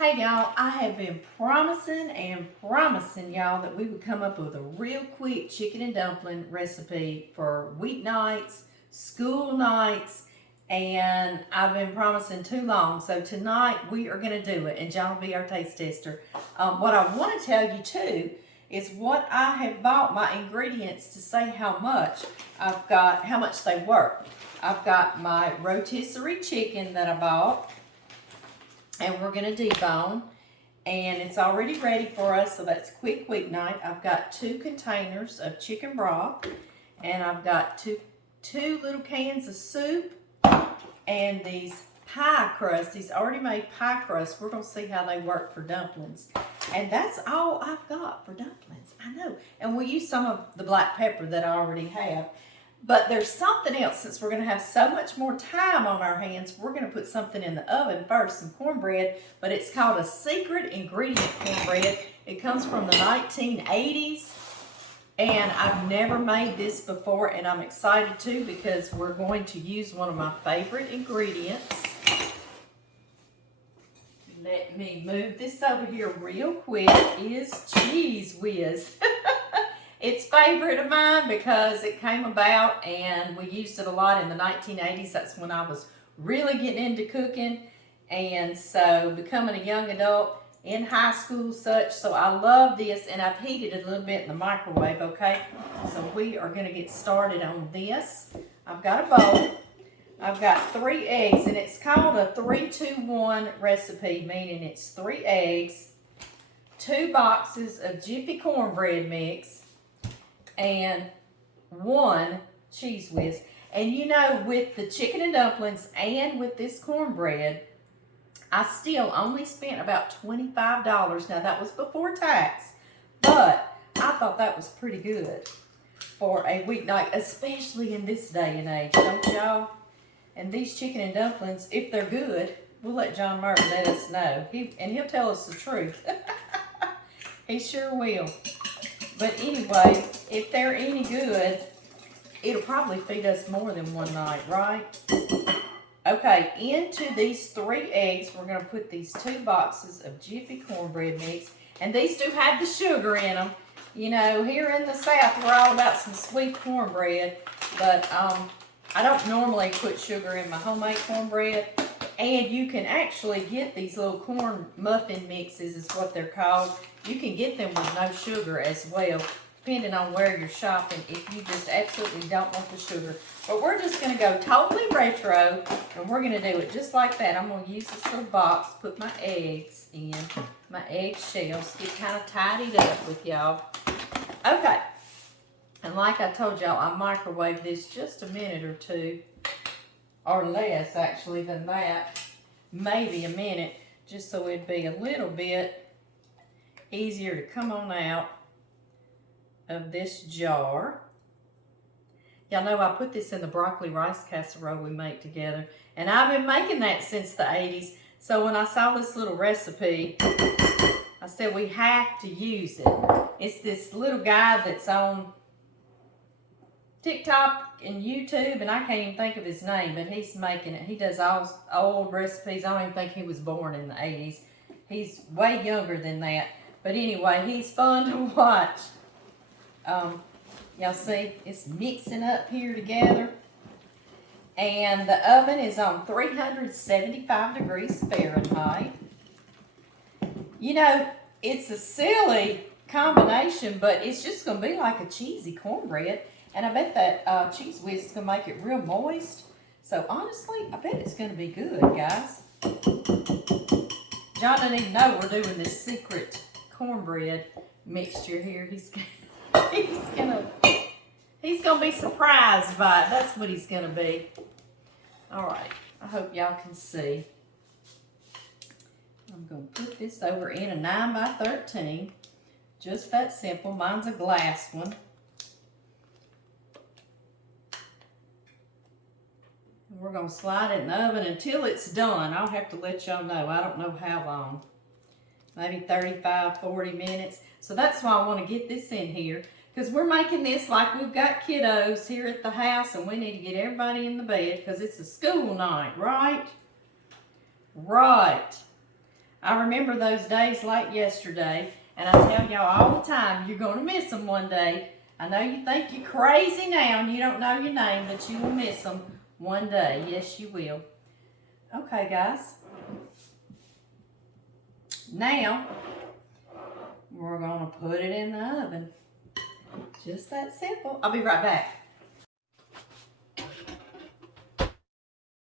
Hey y'all, I have been promising y'all that we would come up with a real quick chicken and dumpling recipe for weeknights, school nights, and I've been promising too long. So tonight we are going to do it, and John will be our taste tester. What I want to tell you too is what I have bought, my ingredients, to say how much I've got, how much they were. I've got my rotisserie chicken that I bought, and we're going to debone, and it's already ready for us, so that's quick weeknight. I've got 2 containers of chicken broth, and I've got two little cans of soup, and these pie crusts, these already made pie crusts. We're going to see how they work for dumplings, and that's all I've got for dumplings. I know, and we'll use some of the black pepper that I already have. But there's something else. Since we're going to have so much more time on our hands, we're going to put something in the oven first, some cornbread, but it's called a secret ingredient cornbread. It comes from the 1980s, and I've never made this before, and I'm excited too because we're going to use one of my favorite ingredients. Let me move this over here real quick. Is Cheese Whiz. It's favorite of mine because it came about and we used it a lot in the 1980s. That's when I was really getting into cooking. And so becoming a young adult in high school such. So I love this, and I've heated it a little bit in the microwave, okay? So we are gonna get started on this. I've got a bowl. I've got 3 eggs, and it's called a 3-2-1 recipe, meaning it's 3 eggs, 2 boxes of Jiffy cornbread mix, and 1 Cheese Whiz. And you know, with the chicken and dumplings and with this cornbread, I still only spent about $25. Now that was before tax, but I thought that was pretty good for a weeknight, especially in this day and age, don't y'all? And these chicken and dumplings, if they're good, we'll let John Murray let us know. He'll tell us the truth. He sure will. But anyway, if they're any good, it'll probably feed us more than one night, right? Okay, into these 3 eggs, we're going to put these 2 boxes of Jiffy cornbread mix. And these do have the sugar in them. You know, here in the South, we're all about some sweet cornbread. But I don't normally put sugar in my homemade cornbread. And you can actually get these little corn muffin mixes, is what they're called. You can get them with no sugar as well, depending on where you're shopping, if you just absolutely don't want the sugar. But we're just going to go totally retro, and we're going to do it just like that. I'm going to use this little box, put my eggs in, my egg shells, get kind of tidied up with y'all. Okay, and like I told y'all, I microwave this just a minute or 2, or less actually than that, maybe a minute, just so it'd be a little bit easier to come on out of this jar. Y'all know I put this in the broccoli rice casserole we make together, and I've been making that since the 80s. So when I saw this little recipe, I said we have to use it. It's this little guy that's on TikTok and YouTube, and I can't even think of his name, but he's making it. He does all old recipes. I don't even think he was born in the 80s. He's way younger than that. But anyway, he's fun to watch. Y'all see, it's mixing up here together. And the oven is on 375 degrees Fahrenheit. You know, it's a silly combination, but it's just going to be like a cheesy cornbread. And I bet that Cheese Whiz is going to make it real moist. So honestly, I bet it's going to be good, guys. John doesn't even know we're doing this secret cornbread mixture here. He's gonna be surprised by it. That's what he's gonna be. All right, I hope y'all can see. I'm gonna put this over in a 9x13. Just that simple. Mine's a glass one. And we're gonna slide it in the oven until it's done. I'll have to let y'all know. I don't know how long. Maybe 35, 40 minutes. So that's why I want to get this in here, because we're making this like we've got kiddos here at the house, and we need to get everybody in the bed because it's a school night, right? Right. I remember those days like yesterday, and I tell y'all all the time, you're going to miss them one day. I know you think you're crazy now and you don't know your name, but you will miss them one day. Yes, you will. Okay, guys. Now, we're going to put it in the oven. Just that simple. I'll be right back.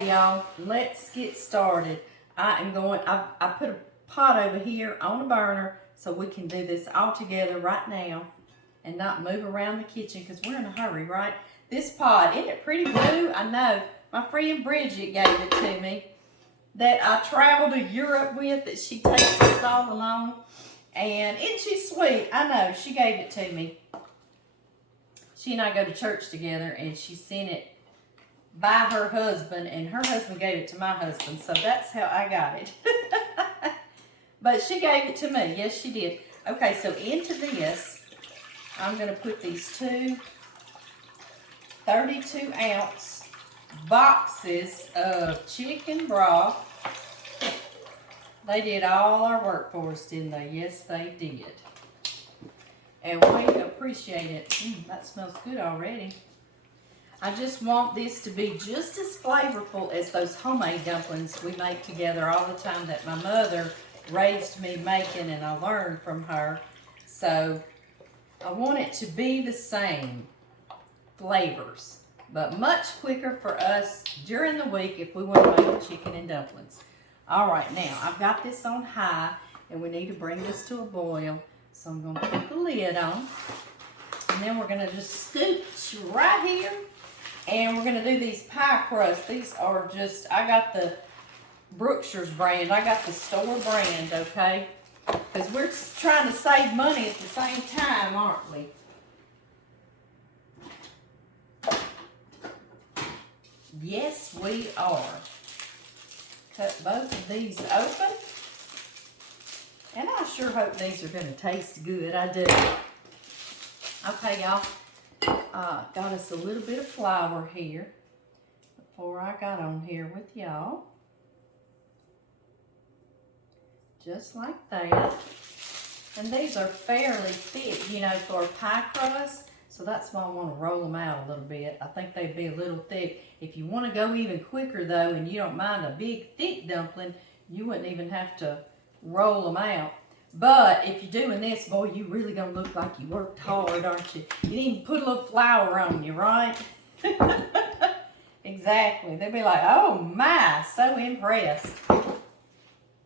Y'all, let's get started. I put a pot over here on the burner so we can do this all together right now and not move around the kitchen because we're in a hurry, right? This pot, isn't it pretty blue? I know. My friend Bridget gave it to me that I traveled to Europe with, that she takes us all along. And isn't she sweet? I know. She gave it to me. She and I go to church together, and she sent it by her husband, and her husband gave it to my husband, so that's how I got it. But she gave it to me. Yes, she did. Okay, so into this, I'm going to put these two 32-ounce boxes of chicken broth. They did all our work for us, didn't they? Yes, they did. And we appreciate it. That smells good already. I just want this to be just as flavorful as those homemade dumplings we make together all the time that my mother raised me making, and I learned from her. So I want it to be the same flavors, but much quicker for us during the week if we want to make chicken and dumplings. All right, now I've got this on high, and we need to bring this to a boil. So I'm going to put the lid on, and then we're going to just scooch right here, and we're going to do these pie crusts. These are just, I got the Brookshire's brand. I got the store brand, okay? Because we're trying to save money at the same time, aren't we? Yes, we are. Cut both of these open. And I sure hope these are going to taste good. I do. Okay, y'all. Got us a little bit of flour here before I got on here with y'all. Just like that. And these are fairly thick, you know, for a pie crust. So that's why I want to roll them out a little bit. I think they'd be a little thick. If you want to go even quicker, though, and you don't mind a big, thick dumpling, you wouldn't even have to roll them out. But if you're doing this, boy, you really gonna look like you worked hard, aren't you? You didn't even put a little flour on you, right? Exactly. They'll be like, oh my, so impressed.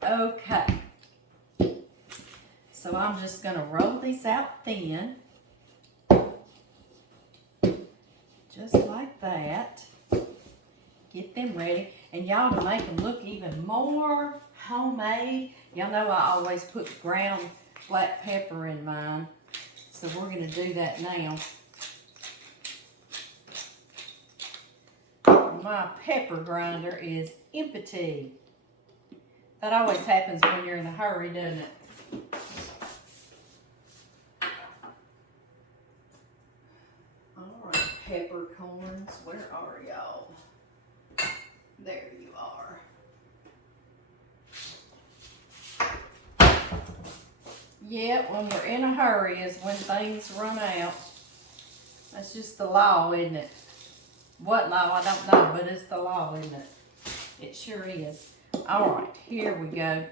Okay. So I'm just gonna roll these out thin. Just like that. Get them ready. And y'all, to make them look even more homemade, y'all know I always put ground black pepper in mine. So we're going to do that now. My pepper grinder is empty. That always happens when you're in a hurry, doesn't it? Alright, peppercorns, where are y'all? There you are. Yeah, when we're in a hurry is when things run out. That's just the law, isn't it? What law? I don't know, but it's the law, isn't it? It sure is. All right, here we go.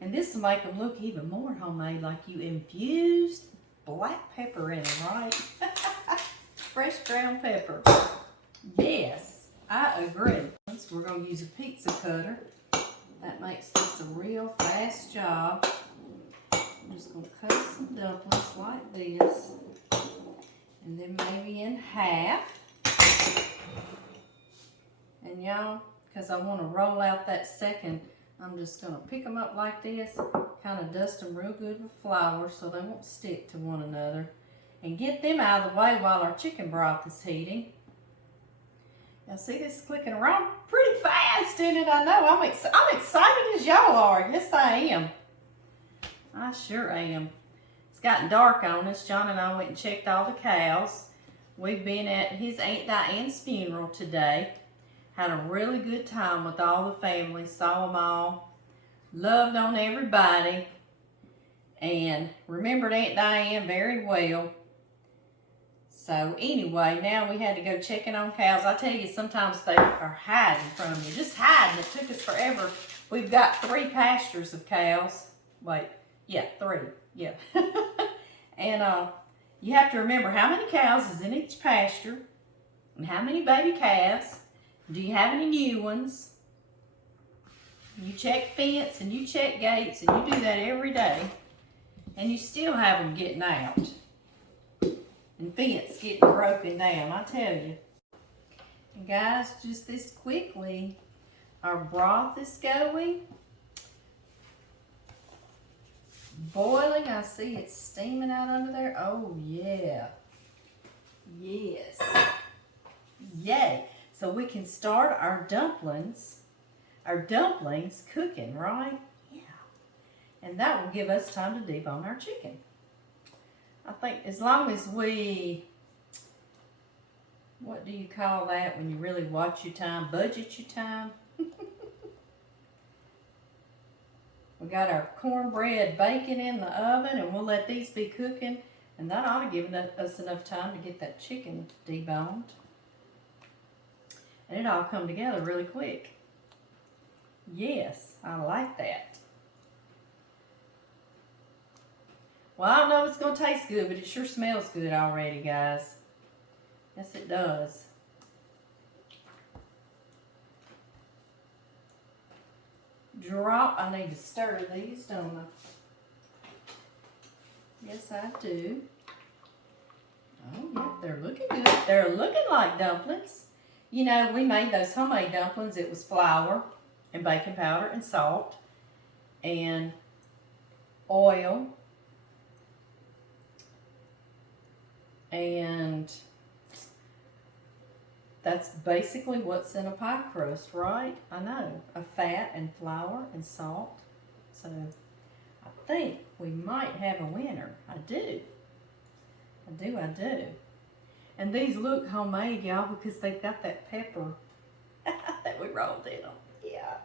And this will make them look even more homemade, like you infused black pepper in them, right? Fresh ground pepper. Yes, I agree. We're going to use a pizza cutter. That makes this a real fast job. I'm just going to cut some dumplings like this. And then maybe in half. And y'all, because I want to roll out that second, I'm just going to pick them up like this, kind of dust them real good with flour so they won't stick to one another. And get them out of the way while our chicken broth is heating. Y'all see this clicking around pretty fast, isn't it? I know. I'm excited as y'all are. Yes, I am. I sure am. It's gotten dark on us. John and I went and checked all the cows. We've been at his Aunt Diane's funeral today. Had a really good time with all the family. Saw them all. loved on everybody, and remembered Aunt Diane very well. So anyway, now we had to go checking on cows. I tell you, sometimes they are hiding from you, just hiding. It took us forever. We've got 3 pastures of cows. Wait, yeah, 3, yeah. And you have to remember how many cows is in each pasture, and how many baby calves. Do you have any new ones? You check fence and you check gates, and you do that every day, and you still have them getting out. And fence getting broken down, I tell you. And guys, just this quickly, our broth is going. Boiling, I see it's steaming out under there. Oh yeah. Yes. Yay. So we can start our dumplings cooking, right? Yeah. And that will give us time to debone our chicken. I think as long as we, what do you call that when you really watch your time, budget your time? We got our cornbread baking in the oven, and we'll let these be cooking, and that ought to give us enough time to get that chicken deboned. And it all come together really quick. Yes, I like that. Well, I don't know if it's going to taste good, but it sure smells good already, guys. Yes, it does. I need to stir these, don't I? Yes, I do. Oh, yeah, they're looking good. They're looking like dumplings. You know, we made those homemade dumplings. It was flour and baking powder and salt and oil and that's basically what's in a pie crust, right? I know, a fat and flour and salt. So I think we might have a winner. I do. And these look homemade, y'all, because they've got that pepper that we rolled in them. Yeah.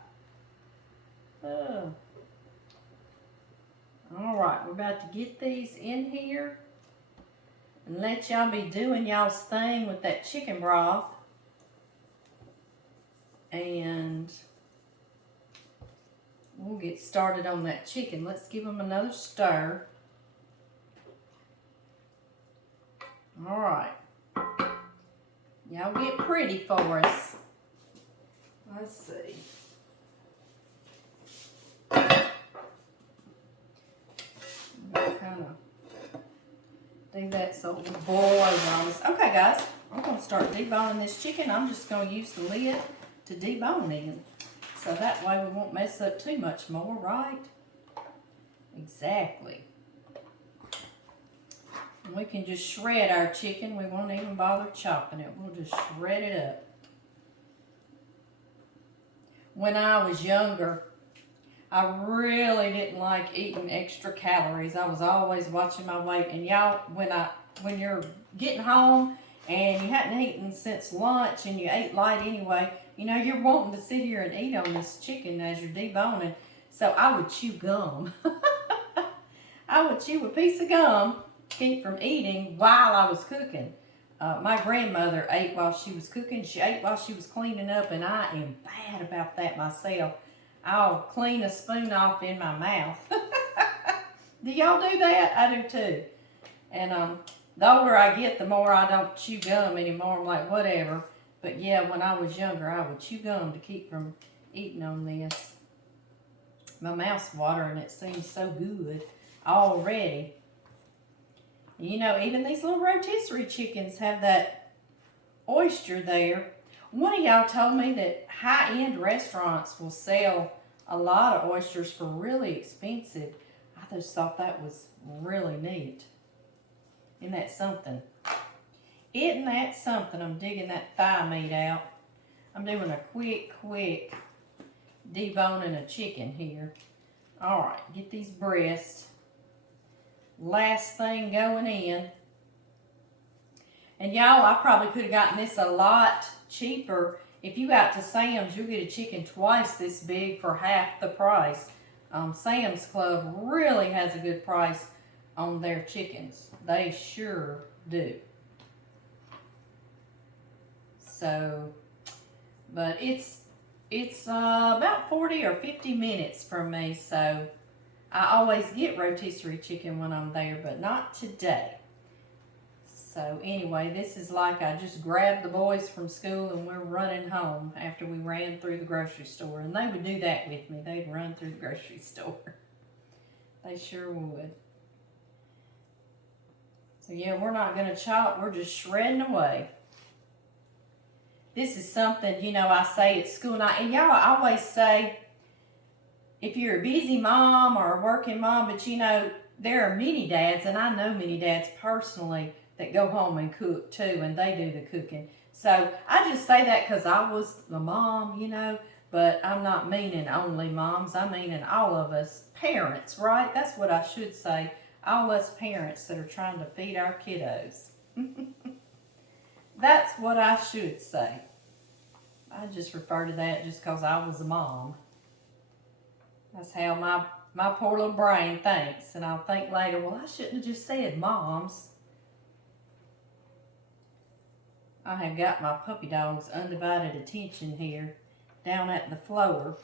All right, we're about to get these in here and let y'all be doing y'all's thing with that chicken broth. And we'll get started on that chicken. Let's give them another stir. All right. Y'all get pretty for us. Let's see. Kind of do that so it will boil on us. Okay, guys, I'm going to start deboning this chicken. I'm just going to use the lid to debone in, so that way we won't mess up too much more, right? Exactly. And we can just shred our chicken. We won't even bother chopping it. We'll just shred it up. When I was younger, I really didn't like eating extra calories. I was always watching my weight. And y'all, when you're getting home and you hadn't eaten since lunch and you ate light anyway, you know, you're wanting to sit here and eat on this chicken as you're deboning. So I would chew gum. I would chew a piece of gum to keep from eating while I was cooking. My grandmother ate while she was cooking. She ate while she was cleaning up, and I am bad about that myself. I'll clean a spoon off in my mouth. Do y'all do that? I do too. And the older I get, the more I don't chew gum anymore. I'm like, whatever. But yeah, when I was younger, I would chew gum to keep from eating on this. My mouth's watering. It seems so good already. You know, even these little rotisserie chickens have that oyster there. One of y'all told me that high-end restaurants will sell a lot of oysters for really expensive. I just thought that was really neat. Isn't that something? Isn't that something? I'm digging that thigh meat out. I'm doing a quick deboning of chicken here. All right, get these breasts. Last thing going in. And y'all, I probably could have gotten this a lot cheaper. If you got to Sam's, you'll get a chicken twice this big for half the price. Sam's Club really has a good price on their chickens. They sure do. So, but it's about 40 or 50 minutes from me, so I always get rotisserie chicken when I'm there, but not today. So anyway, this is like I just grabbed the boys from school and we're running home after we ran through the grocery store. And they would do that with me. They'd run through the grocery store. They sure would. So yeah, we're not going to chop. We're just shredding away. This is something, you know, I say at school night. And y'all always say, if you're a busy mom or a working mom, but you know, there are many dads, and I know many dads personally, that go home and cook too, and they do the cooking. So I just say that because I was the mom, you know, but I'm not meaning only moms. I'm meaning all of us parents, right? That's what I should say. All us parents that are trying to feed our kiddos. That's what I should say. I just refer to that just because I was a mom. That's how my poor little brain thinks. And I'll think later, well, I shouldn't have just said moms. I have got my puppy dog's undivided attention here down at the floor.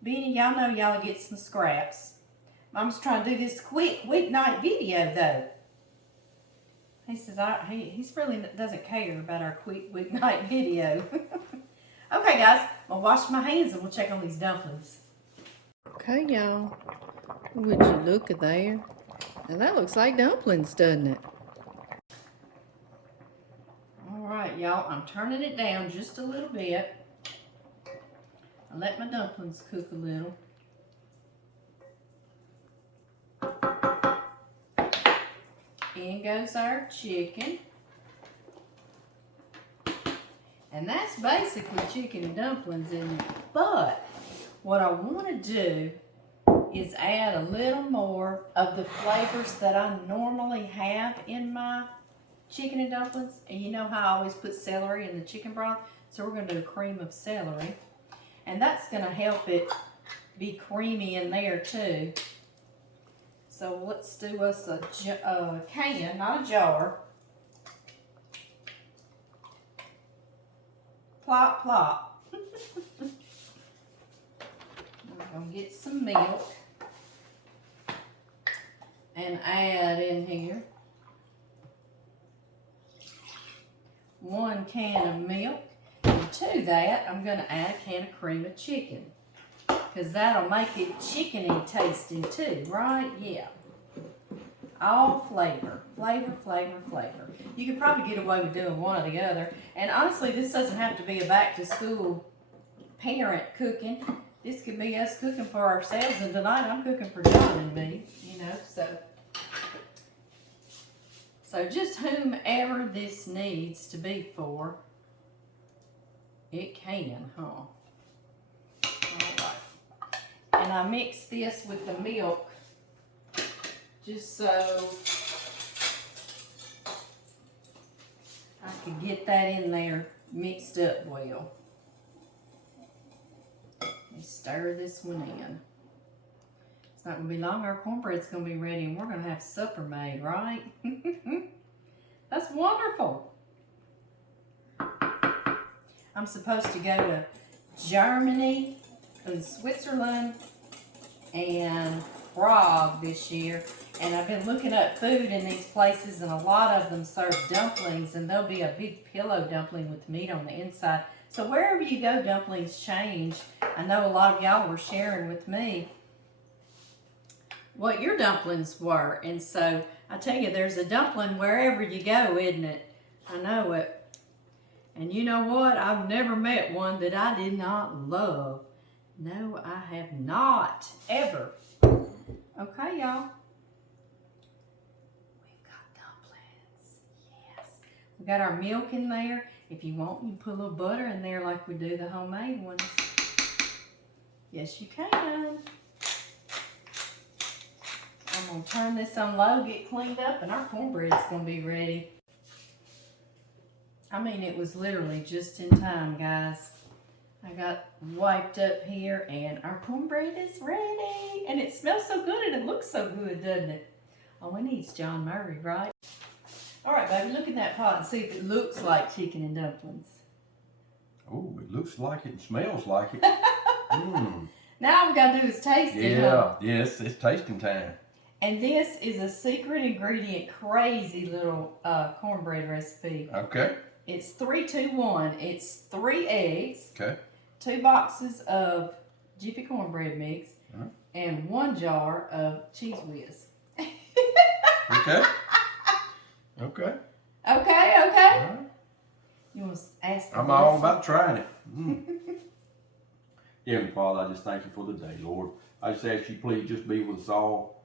Benny, y'all know y'all get some scraps. Mom's trying to do this quick weeknight video though. He says he's really doesn't care about our quick weeknight video. Okay guys, I'm gonna wash my hands and we'll check on these dumplings. Okay y'all, would you look at there? Now that looks like dumplings, doesn't it? Alright y'all, I'm turning it down just a little bit. I let my dumplings cook a little. In goes our chicken. And that's basically chicken and dumplings in it. But what I want to do is add a little more of the flavors that I normally have in my chicken and dumplings. And you know how I always put celery in the chicken broth? So we're going to do a cream of celery. And that's going to help it be creamy in there too. So let's do us a can, not a jar. Plop, plop. I'm going to get some milk and add in here 1 can of milk. And to that, I'm going to add a can of cream of chicken. Because that'll make it chickeny tasting too, right? Yeah. All flavor. Flavor, flavor, flavor. You could probably get away with doing one or the other. And honestly, this doesn't have to be a back-to-school parent cooking. This could be us cooking for ourselves. And tonight, I'm cooking for John and me, you know. So just whomever this needs to be for, it can, huh? And I mix this with the milk just so I can get that in there mixed up well. And stir this one in. It's not going to be long. Our cornbread's going to be ready and we're going to have supper made, right? That's wonderful. I'm supposed to go to Germany and Switzerland and Prague this year, and I've been looking up food in these places, and a lot of them serve dumplings, and there'll be a big pillow dumpling with meat on the inside. So wherever you go, dumplings change. I know a lot of y'all were sharing with me what your dumplings were, and so I tell you, there's a dumpling wherever you go, isn't it? I know it. And you know what? I've never met one that I did not love. No, I have not, ever. Okay, y'all. We've got dumplings. Yes. We got our milk in there. If you want, you can put a little butter in there like we do the homemade ones. Yes, you can. I'm going to turn this on low, get cleaned up, and our cornbread's going to be ready. I mean, it was literally just in time, guys. I got wiped up here and our cornbread is ready. And it smells so good and it looks so good, doesn't it? All we need is John Murray, right? All right, baby, look in that pot and see if it looks like chicken and dumplings. Oh, it looks like it and smells like it. Mm. Now all we gotta do is taste it. Yeah, Huh? yes, it's tasting time. And this is a secret ingredient, crazy little cornbread recipe. Okay. It's 3, 2, 1. It's 3 eggs, Okay. 2 boxes of Jiffy cornbread mix, and 1 jar of Cheese Whiz. Okay. Okay. Okay. All right. You want to ask the I'm all lesson? about trying it. Heavenly Father, I just thank you for the day, Lord. I just ask you, please, just be with us all,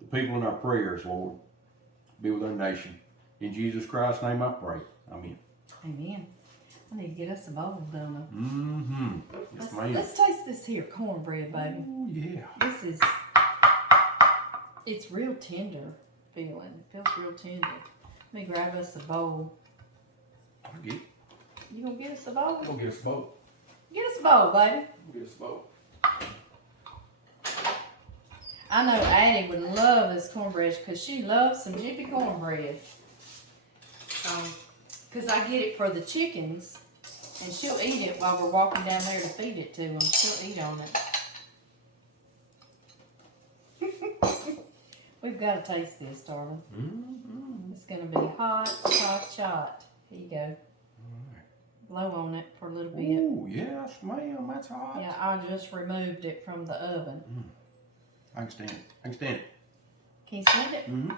the people in our prayers, Lord. Be with our nation. In Jesus Christ's name I pray. Amen. Amen. I need to get us a bowl, don't I? Mm-hmm. Yes, ma'am. Let's taste this here cornbread, baby. Oh, yeah. This is, it's real tender feeling. It feels real tender. Let me grab us a bowl. I'll get it. You gonna get us a bowl? Go get us a bowl. Get us a bowl, baby. Go get us a bowl. I know Addie would love this cornbread because she loves some Jiffy cornbread. Because I get it for the chickens, and she'll eat it while we're walking down there to feed it to them. She'll eat on it. We've got to taste this, darling. Mm-hmm. It's going to be hot, hot, hot. Here you go. Blow on it for a little bit. Oh, yes, ma'am. That's hot. Yeah, I just removed it from the oven. I can stand it. I can stand it. Can you stand it? Mm-hmm.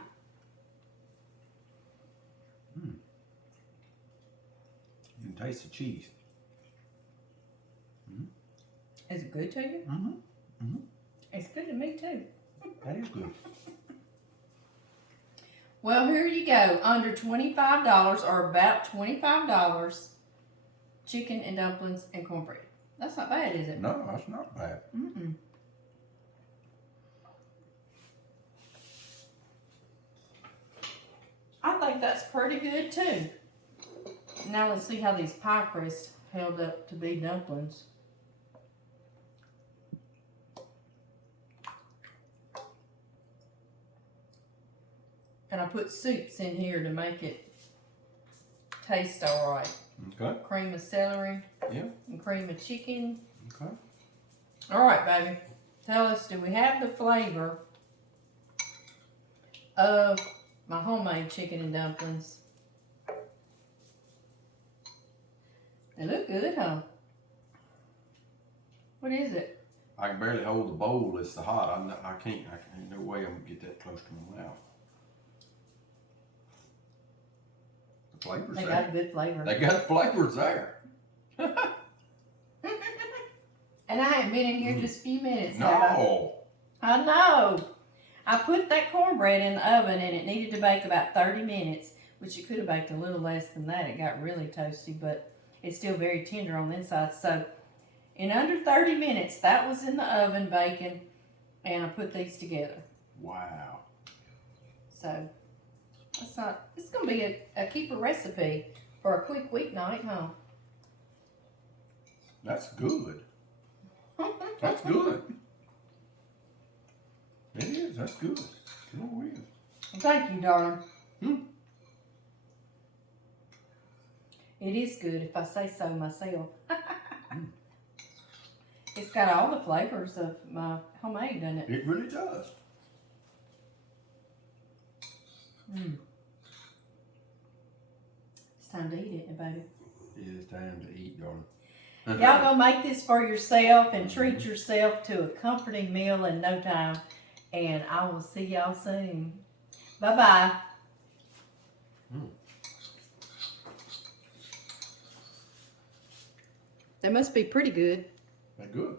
You can taste the cheese. Is it good to you? Mm-hmm. Mm-hmm. It's good to me too. That is good. Well, here you go. Under $25 or about $25. Chicken and dumplings and cornbread. That's not bad, is it? No, that's not bad. Mm-mm. I think that's pretty good too. Now let's see how these pie crusts held up to be dumplings. And I put soups in here to make it taste all right. Okay. Cream of celery. Yeah. And cream of chicken. Okay. All right, baby. Tell us, do we have the flavor of my homemade chicken and dumplings? They look good, huh? What is it? I can barely hold the bowl. It's the hot. I can't. No way I'm gonna get that close to my mouth. The flavor's They there. got a good flavor. They got flavors there. And I haven't been in here just a few minutes. have I? No. I know. I put that cornbread in the oven and it needed to bake about 30 minutes, which it could have baked a little less than that. It got really toasty, but it's still very tender on the inside. So in under 30 minutes, that was in the oven baking, and I put these together. Wow. So it's going to be a keeper recipe for a quick weeknight, huh? That's good. That's good. It is. That's good. It sure is. Thank you, darling. It is good if I say so myself. It's got all the flavors of my homemade, doesn't it? It really does. It's time to eat it, baby. It is time to eat, darling. Y'all go make this for yourself and treat yourself to a comforting meal in no time. And I will see y'all soon. Bye-bye. They must be pretty good. They're good.